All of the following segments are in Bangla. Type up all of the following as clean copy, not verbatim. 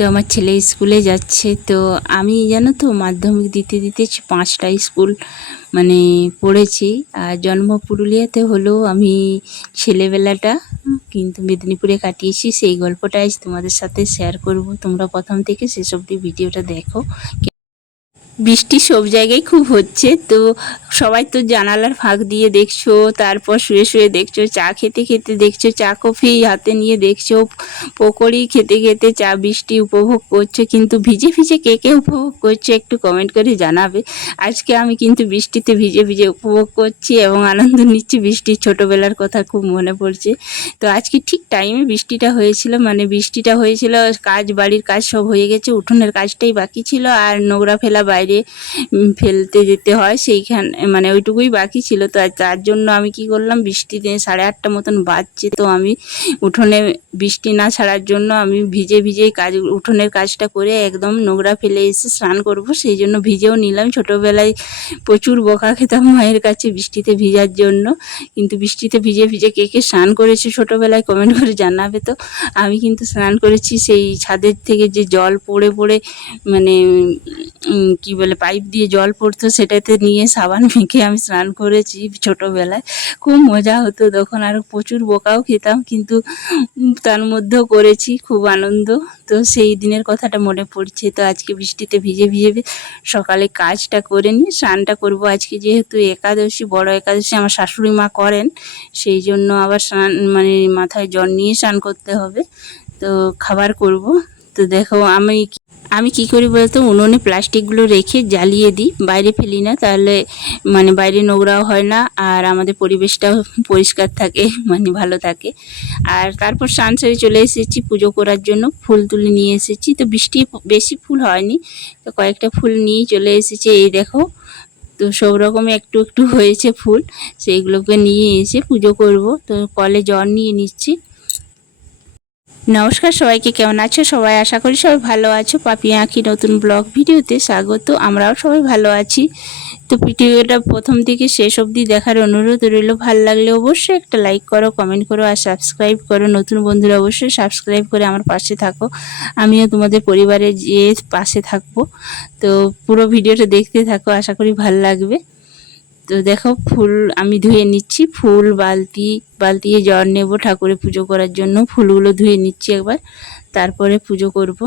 তো আমার ছেলে স্কুলে যাচ্ছে। তো আমি জানো তো মাধ্যমিক দিতে দিতে 5টা স্কুল মানে পড়েছি। আর জন্ম পুরুলিয়াতে হলেও আমি ছেলেবেলাটা কিন্তু মেদিনীপুরে কাটিয়েছি। সেই গল্পটা আজ তোমাদের সাথে শেয়ার করব। তোমরা প্রথম থেকে শেষ অবধি ভিডিওটা দেখো। বৃষ্টি সব জায়গায় খুব হচ্ছে, তো সবাই তো জানালার ফাঁক দিয়ে দেখছো, তারপর শুয়ে শুয়ে দেখছো, চা খেতে খেতে দেখছো, চা কফি হাতে নিয়ে দেখছো, পকোড়ি খেতে খেতে চা বৃষ্টি উপভোগ করছো। কিন্তু ভিজে ভিজে কে কে উপভোগ করছো একটু কমেন্ট করে জানাবে। আজকে আমি কিন্তু বৃষ্টিতে ভিজে ভিজে উপভোগ করছি এবং আনন্দ নিচ্ছি। বৃষ্টির ছোটোবেলার কথা খুব মনে পড়ছে। তো আজকে ঠিক টাইমে বৃষ্টিটা হয়েছিল, মানে বৃষ্টিটা হয়েছিল, বাড়ির কাজ সব হয়ে গেছে, উঠোনের কাজটাই বাকি ছিল, আর নোংরা ফেলা বাইরে ফেলতে যেতে হয়, সেইখানে মানে ওইটুকুই বাকি ছিল। তো তার জন্য আমি কি করলাম, বৃষ্টিতে 8:30 মতন বাজছে, তো আমি উঠোনে বৃষ্টি না ছাড়ার জন্য আমি ভিজে ভিজেই উঠোনের কাজটা করে একদম নোংরা ফেলে এসে স্নান করব, সেই জন্য ভিজেও নিলাম। ছোটোবেলায় প্রচুর বকা খেতাম মায়ের কাছে বৃষ্টিতে ভিজার জন্য। কিন্তু বৃষ্টিতে ভিজে ভিজে কে কে স্নান করেছে ছোটোবেলায় কমেন্ট করে জানাবে। তো আমি কিন্তু স্নান করেছি সেই ছাদের থেকে যে জল পড়ে পড়ে, মানে কি বলে পাইপ দিয়ে জল পড়তো, সেটাতে নিয়ে সাবান মেখে আমি স্নান করেছি ছোটোবেলায়। খুব মজা হতো তখন, আর প্রচুর বকাও খেতাম, কিন্তু তার মধ্যেও করেছি খুব আনন্দ। তো সেই দিনের কথাটা মনে পড়ছে। তো আজকে বৃষ্টিতে ভিজে ভিজে সকালে কাজটা করে নিয়ে স্নানটা করব। আজকে যেহেতু একাদশী, বড় একাদশী আমার শাশুড়ি মা করেন, সেই জন্য আবার স্নান মানে মাথায় জল নিয়ে স্নান করতে হবে। তো খাবার করব। তো দেখো আমি কি করি বলতো, উনুনে প্লাস্টিকগুলো রেখে জ্বালিয়ে দিই, বাইরে ফেলি না, তাহলে মানে বাইরে নোংরাও হয় না আর আমাদের পরিবেশটাও পরিষ্কার থাকে, মানে ভালো থাকে। আর তারপর স্নান সেরে চলে এসেছি পুজো করার জন্য, ফুল তুলে নিয়ে এসেছি। তো বৃষ্টি বেশি ফুল হয়নি, তো কয়েকটা ফুল নিয়েই চলে এসেছি। এই দেখো, তো সব রকমই একটু একটু হয়েছে ফুল, সেইগুলোকে নিয়ে এসে পুজো করব। তো কলে জল নিয়ে নিচ্ছি। নমস্কার সবাইকে, কেমন আছো সবাই? আশা করি সবাই ভালো আছো। পাপিয়া আঁকি নতুন ব্লগ ভিডিওতে স্বাগত। আমরাও সবাই ভালো আছি। তো ভিডিওটা প্রথম থেকে শেষ অবধি দেখার অনুরোধ রইল। ভালো লাগলে অবশ্যই একটা লাইক করো, কমেন্ট করো আর সাবস্ক্রাইব করো। নতুন বন্ধুরা অবশ্যই সাবস্ক্রাইব করে আমার পাশে থাকো, আমিও তোমাদের পরিবারের যে পাশে থাকবো। তো পুরো ভিডিওটা দেখতে থাকো, আশা করি ভালো লাগবে। তো দেখো, ফুল আমি ধুয়ে নিচ্ছি, ফুল বালতিয়ে জল নেব ঠাকুরের পুজো করার জন্য। ফুলগুলো ধুয়ে নিচ্ছি একবার, তারপরে পুজো করব।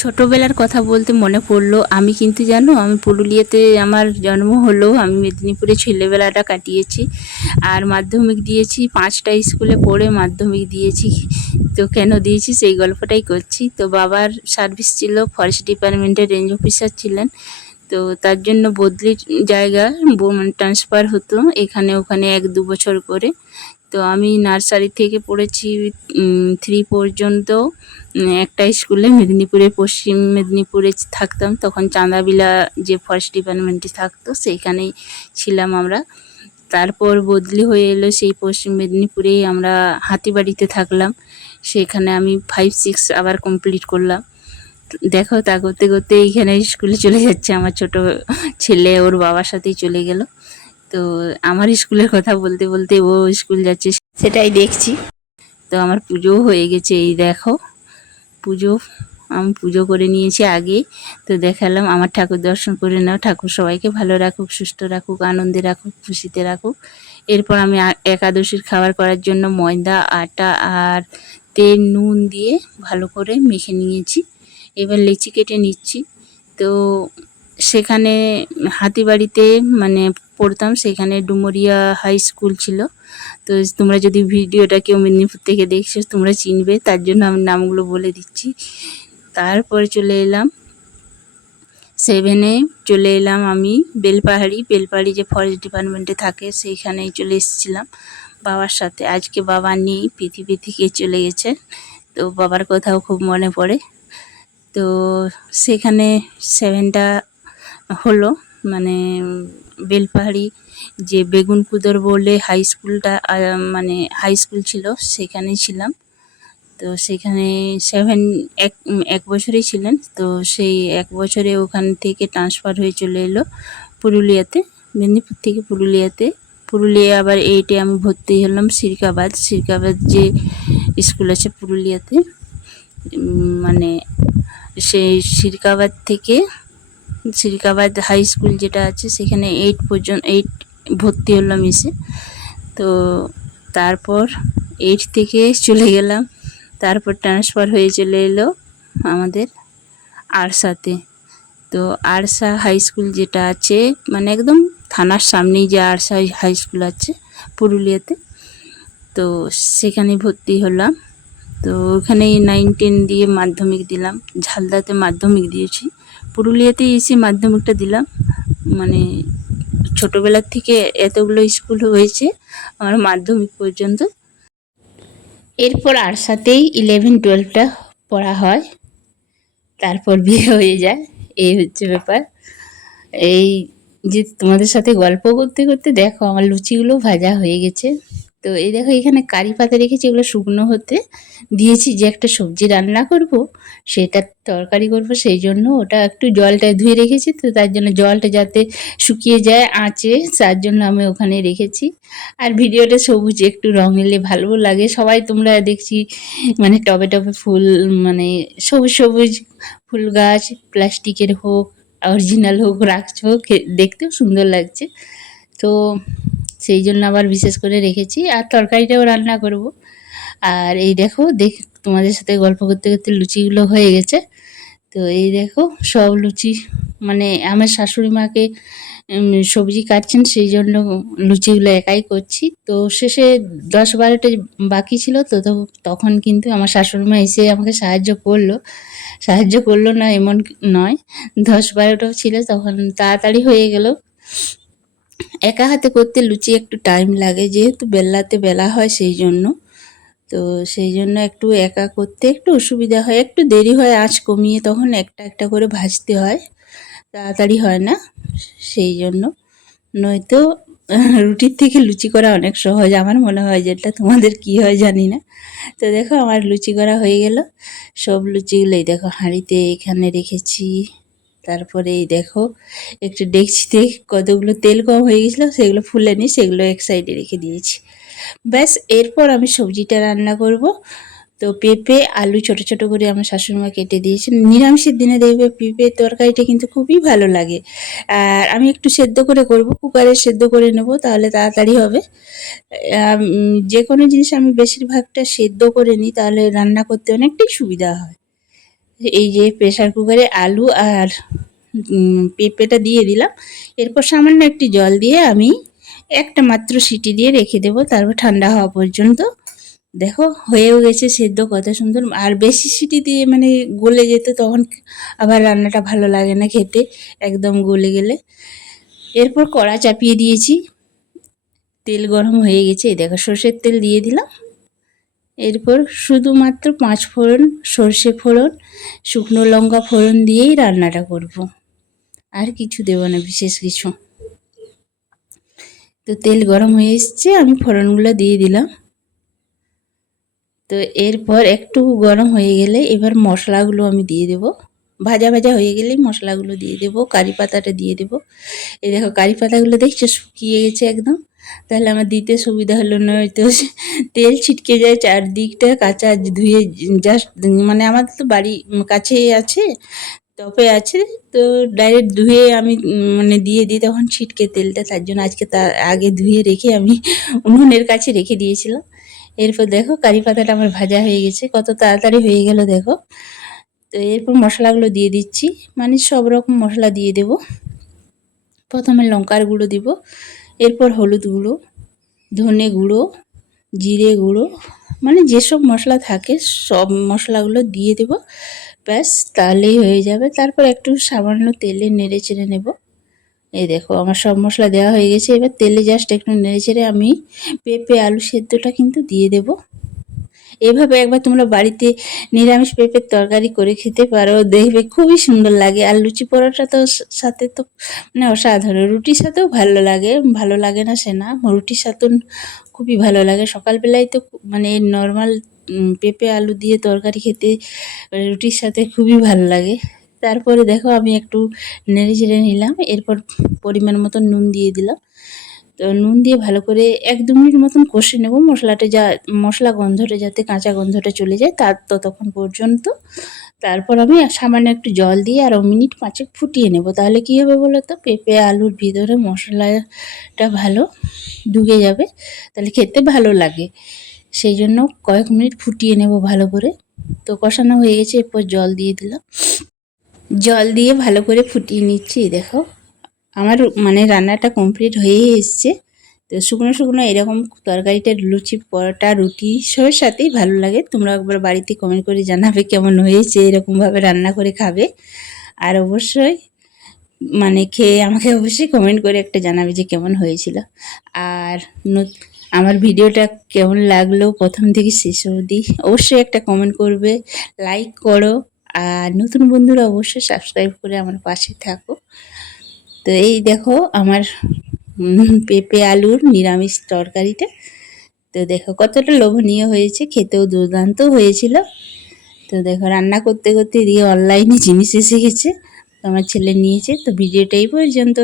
ছোটোবেলার কথা বলতে মনে পড়লো, আমি কিন্তু জানো আমি পুরুলিয়াতে আমার জন্ম হলেও আমি মেদিনীপুরে ছেলেবেলাটা কাটিয়েছি। আর মাধ্যমিক দিয়েছি, 5টা স্কুলে পড়ে মাধ্যমিক দিয়েছি। তো কেন দিয়েছি সেই গল্পটাই করছি। তো বাবার সার্ভিস ছিল, ফরেস্ট ডিপার্টমেন্টের রেঞ্জ অফিসার ছিলেন। তো তার জন্য বদলির জায়গা ট্রান্সফার হতো এখানে ওখানে 1-2 বছর করে। তো আমি নার্সারি থেকে পড়েছি 3 পর্যন্ত একটা স্কুলে, পশ্চিম মেদিনীপুরে থাকতাম তখন। চাঁদাবিলা যে ফরেস্ট ডিপার্টমেন্টে থাকতো সেইখানেই ছিলাম আমরা। তারপর বদলি হয়ে এলো সেই পশ্চিম মেদিনীপুরেই, আমরা হাতিবাড়িতে থাকলাম। সেখানে আমি 5-6 আবার কমপ্লিট করলাম। দেখো, তা করতে করতে এইখানে স্কুলে চলে যাচ্ছে আমার ছোট ছেলে, ওর বাবার সাথেই চলে গেল। তো আমার স্কুলের কথা বলতে বলতে ও স্কুল যাচ্ছে, সেটাই দেখছি। তো আমার পুজোও হয়ে গেছে, এই দেখো আমি পুজো করে নিয়েছি আগে। তো দেখালাম, আমার ঠাকুর দর্শন করে নাও। ঠাকুর সবাইকে ভালো রাখুক, সুস্থ রাখুক, আনন্দে রাখুক, খুশিতে রাখুক। এরপর আমি একাদশীর খাবার করার জন্য ময়দা, আটা আর তেল, নুন দিয়ে ভালো করে মেখে নিয়েছি। এবার লেচি কেটে নিচ্ছি। তো সেখানে হাতিবাড়িতে মানে পড়তাম, সেখানে ডুমুরিয়া হাই স্কুল ছিল। তো তোমরা যদি ভিডিওটা কেউ মেদিনীপুর থেকে দেখছো তোমরা চিনবে, তার জন্য আমি নামগুলো বলে দিচ্ছি। তারপরে চলে এলাম 7-এ, চলে এলাম আমি বেলপাহাড়ি যে ফরেস্ট ডিপার্টমেন্টে থাকে সেইখানেই চলে এসেছিলাম বাবার সাথে। আজকে বাবা নেই, পৃথিবী থেকে চলে গেছে। তো বাবার কথাও খুব মনে পড়ে। তো সেখানে 7টা হলো, মানে বেলপাহাড়ি যে বেগুনকুদর বলে হাই স্কুলটা, মানে হাই স্কুল ছিল, সেখানেই ছিলাম। তো সেখানে এক বছরই ছিলেন। তো সেই 1 বছরে ওখান থেকে ট্রান্সফার হয়ে চলে এলো পুরুলিয়াতে, মেদিনীপুর থেকে পুরুলিয়াতে। পুরুলিয়া আবার 8-এ আমি ভর্তি হলাম সিরকাবাদ যে স্কুল আছে পুরুলিয়াতে। মানে সেই সিরকাবাদ হাই স্কুল যেটা আছে সেখানে 8 ভর্তি হলাম এসে। তো তারপর 8 থেকে চলে গেলাম, তারপর ট্রান্সফার হয়ে চলে এলো আমাদের আরসাতে। তো আরসা হাই স্কুল যেটা আছে মানে একদম থানার সামনেই যে আরসা হাই স্কুল আছে পুরুলিয়াতে, তো সেখানে ভর্তি হলাম। তো ওখানে 9-10 দিয়ে মাধ্যমিক দিলাম, ঝালদাতে মাধ্যমিক দিয়েছি, পুরুলিয়াতে এসে মাধ্যমিকটা দিলাম। মানে ছোটোবেলার থেকে এতগুলো স্কুল হয়েছে আমার মাধ্যমিক পর্যন্ত। এরপর আরসাতেই 11-12টা পড়া হয়, তারপর বিয়ে হয়ে যায়। এই হচ্ছে ব্যাপার। এই যে তোমাদের সাথে গল্প করতে করতে দেখো আমার লুচিগুলো ভাজা হয়ে গেছে। তো এই দেখো এখানে কারি পাতা রেখেছি, এগুলো শুকনো হতে দিয়েছি। যে একটা সবজি রান্না করব, সেটা তরকারি করব, সেই জন্য ওটা একটু জলটা ধুয়ে রেখেছি। তো তার জন্য জলটা যাতে শুকিয়ে যায় আঁচে, তার জন্য আমি ওখানে রেখেছি। আর ভিডিওটা সবুজ একটু রঙ এলে ভালো লাগে। সবাই তোমরা দেখছি মানে টবে টবে ফুল, মানে সবুজ সবুজ ফুল গাছ, প্লাস্টিকের হোক অরিজিনাল হোক রাখছো, দেখতেও সুন্দর লাগছে। তো সেই জন্য আবার বিশেষ করে রেখেছি। আর তরকারিটাও রান্না করব। আর এই দেখো তোমাদের সাথে গল্প করতে করতে লুচিগুলো হয়ে গেছে। তো এই দেখো সব লুচি, মানে আমার শাশুড়ি মাকে সবজি কাটছেন, সেই জন্য লুচিগুলো একাই করছি। তো শেষে 10-12টা বাকি ছিল, তো তখন কিন্তু আমার শাশুড়ি মা এসে আমাকে সাহায্য করলো না এমন নয়, 10-12টাও ছিল, তখন তাড়াতাড়ি হয়ে গেল। একা হাতে করতে লুচি একটু টাইম লাগে, যেহেতু বেল্লাতে বেলা হয় সেই জন্য। তো সেই জন্য একটু একা করতে একটু অসুবিধা হয়, একটু দেরি হয় আঁচ কমিয়ে, তখন একটা একটা করে ভাজতে হয়, তাড়াতাড়ি হয় না সেই জন্য। নয়তো রুটির থেকে লুচি করা অনেক সহজ আমার মনে হয়, যেটা তোমাদের কি হয় জানি না। তো দেখো আমার লুচি করা হয়ে গেল। সব লুচিগুলো এই দেখো হাঁড়িতে এখানে রেখেছি। তারপরে এই দেখো একটু ডেকচিতে কতগুলো তেল কম হয়ে গেছিলো, সেগুলো ফুলেনি, সেগুলো এক সাইডে রেখে দিয়েছি। ব্যাস এরপর আমি সবজিটা রান্না করব। তো পেঁপে আলু ছোট ছোট করে আমার শাশুড়িমা কেটে দিয়েছেন। নিরামিষের দিনে দেখবে পেঁপে তরকারিটা কিন্তু খুবই ভালো লাগে। আর আমি একটু সেদ্ধ করে করব, কুকারে সেদ্ধ করে নেব, তাহলে তাড়াতাড়ি হবে। যে কোনো জিনিস আমি বেশিরভাগটা সেদ্ধ করে নিই, তাহলে রান্না করতে অনেকটাই সুবিধা হয়। এই যে প্রেসার কুকারে আলু আর পেঁপেটা দিয়ে দিলাম। এরপর সামান্য একটু জল দিয়ে আমি একটা মাত্র সিটি দিয়ে রেখে দেবো, তারপর ঠান্ডা হওয়া পর্যন্ত। দেখো হয়েও গেছে সেদ্ধ, কত সুন্দর। আর বেশি সিটি দিয়ে মানে গলে যেত, তখন আবার রান্নাটা ভালো লাগে না খেতে, একদম গলে গেলে। এরপর কড়া চাপিয়ে দিয়েছি, তেল গরম হয়ে গেছে। এই দেখো সর্ষের তেল দিয়ে দিলাম। এরপর শুধুমাত্র 5 ফোড়ন, সর্ষে ফোড়ন, শুকনো লঙ্কা ফোড়ন দিয়েই রান্নাটা করব, আর কিছু দেবো না বিশেষ কিছু। তো তেল গরম হয়ে এসছে, আমি ফোড়নগুলো দিয়ে দিলাম। তো এরপর একটু গরম হয়ে গেলে এবার মশলাগুলো আমি দিয়ে দেব। ভাজা ভাজা হয়ে গেলেই মশলাগুলো দিয়ে দেব, কারি পাতাটা দিয়ে দেব। এই দেখো কারি পাতাগুলো দেখছো শুকিয়ে গেছে একদম, তাহলে আমার দিতে সুবিধা হলো, নয়তো তেল ছিটকে যায় চারদিকটা। কাঁচা ধুয়ে জাস্ট মানে আমাদের তো বাড়ি কাছেই আছে, টপে আছে, তো ডাইরেক্ট ধুয়ে আমি মানে দিয়ে দিই, তখন ছিটকে তেলটা, তার জন্য আজকে তার আগে ধুয়ে রেখে আমি উনুনের কাছে রেখে দিয়েছিলাম। এরপর দেখো কারি পাতাটা আমার ভাজা হয়ে গেছে, কত তাড়াতাড়ি হয়ে গেল দেখো। তো এরপর মশলাগুলো দিয়ে দিচ্ছি, মানে সব রকম মশলা দিয়ে দেব। প্রথমে লঙ্কার গুঁড়ো দিব, এরপর হলুদ গুঁড়ো, ধনে গুঁড়ো, জিরে গুঁড়ো, মানে যেসব মশলা থাকে সব মশলাগুলো দিয়ে দেব। ব্যাস তাহলেই হয়ে যাবে। তারপর একটু সামান্য তেলে নেড়ে চেড়ে নেব। এই দেখো আমার সব মশলা দেওয়া হয়ে গেছে। এবার তেলে জাস্ট একটু নেড়ে চেড়ে আমি পেঁপে আলু সেদ্ধটা কিন্তু দিয়ে দেব। এভাবে একবার তোমরা বাড়িতে নিরামিষ পেঁপের তরকারি করে খেতে পারো, দেখবে খুবই সুন্দর লাগে। আর লুচি পরোটা তো সাথে তো মানে অসাধারণ, রুটির সাথেও ভালো লাগে না সে না, রুটির সাথেও খুবই ভালো লাগে। সকালবেলায় তো মানে নর্মাল পেঁপে আলু দিয়ে তরকারি খেতে রুটির সাথে খুবই ভালো লাগে। তারপরে দেখো আমি একটু নেড়ে চেড়ে নিলাম, এরপর পরিমাণ মতো নুন দিয়ে দিলাম। তো তো নুন দিয়ে ভালো করে 1-2 মিনিট মতন কষে নেব, মশলাটা মশলা গন্ধটা যাতে কাঁচা গন্ধটা চলে যায় তার ততক্ষণ পর্যন্ত। তারপর আমি সামান্য একটু জল দিয়ে আরও মিনিট 5 ফুটিয়ে নেব। তাহলে কী হবে বলো তো, পেঁপে আলুর ভিতরে মশলাটা ভালো ঢুকে যাবে, তাহলে খেতে ভালো লাগে। সেই জন্য কয়েক মিনিট ফুটিয়ে নেব ভালো করে। তো কষানো হয়ে গেছে, এরপর জল দিয়ে দিলাম। জল দিয়ে ভালো করে ফুটিয়ে নিচ্ছি। দেখো আমার মানে রান্নাটা কমপ্লিট হয়ে এসছে। তো শুকনো শুকনো এরকম তরকারিটা লুচি পরোটা রুটি সবের সাথেই ভালো লাগে। তোমরা একবার বাড়িতে কমেন্ট করে জানাবে কেমন হয়েছে, এরকমভাবে রান্না করে খাবে। আর অবশ্যই মানে খেয়ে আমাকে অবশ্যই কমেন্ট করে একটা জানাবে যে কেমন হয়েছিল। আর আমার ভিডিওটা কেমন লাগলো প্রথম থেকে শেষ অবধি অবশ্যই একটা কমেন্ট করবে, লাইক করো। আর নতুন বন্ধুরা অবশ্যই সাবস্ক্রাইব করে আমার পাশে থাকো। তো এই দেখো আমার পেঁপে আলুর নিরামিষ তরকারিটা। তো দেখো কতটা লোভনীয় হয়েছে, খেতেও দুর্দান্ত হয়েছিল। তো দেখো রান্না করতে করতে দিয়ে অনলাইনে জিনিস এসে গেছে, তো আমার ছেলে নিয়েছে। তো ভিডিওটা এই পর্যন্ত।